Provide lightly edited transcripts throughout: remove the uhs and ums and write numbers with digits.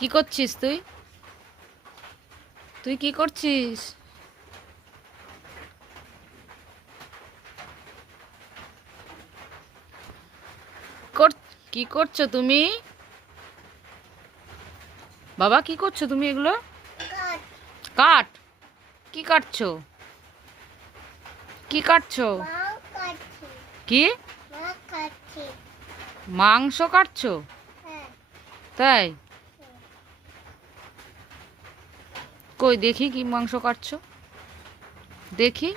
কি করছিস তুই? তুই কি করছিস? কর কি করছো তুমি? বাবা কি করছো তুমি এগুলো? কাট। কি কাটছো? কি কাটছো? কি মাংস কাটছো? তাই? কই দেখি কি মাংস কাটছো, দেখি।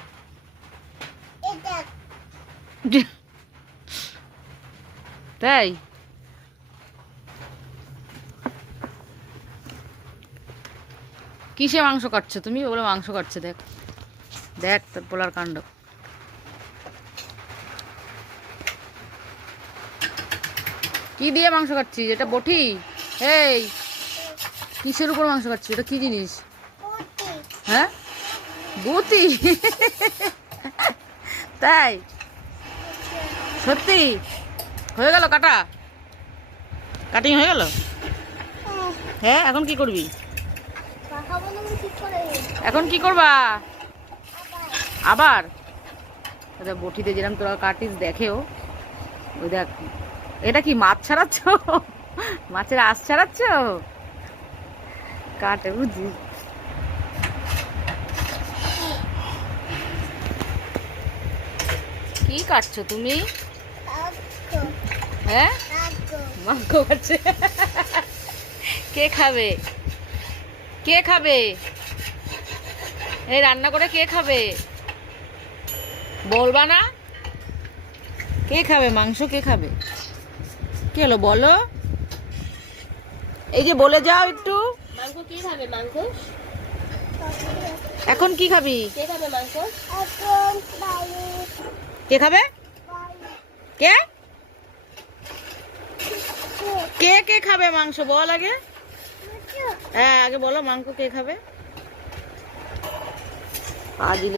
তাই? কিসে মাংস কাটছো তুমি? ওগুলো মাংস কাটছে, দেখ দেখ তোর পোলার কাণ্ড। কি দিয়ে মাংস কাটছিস? এটা বটি? এই কিসের উপর মাংস কাটছিস? এটা কি জিনিস? হ্যাঁ, গুতি? তাই? সত্যি হয়ে গেল কাটা? কাটিং হয়ে গেল? হ্যাঁ, এখন কি করবি? এখন কি করবা আবার? আচ্ছা, বটিতে যেরকম তোরা কাটিস দেখেও। ওই দেখ, এটা কি মাছ ছাড়াচ্ছ? মাছের আঁশ ছাড়াচ্ছ? কাটে বুঝি। কি কাটছো তুমি? হ্যাঁ, মাংস কাটছে। কে খাবে? কে খাবে? এই রান্না করে কে খাবে বলবা না? কে খাবে মাংস? কে খাবে? কি হলো বলো? এই যে বলে যাও একটু। মাংস কে খাবে? মাংস এখন কি খাবি? কে খাবে? মাংস কে খাবে? কে কে কে খাবে মাংস? বল আগে। হ্যাঁ, আগে বলো মাংস কে খাবে?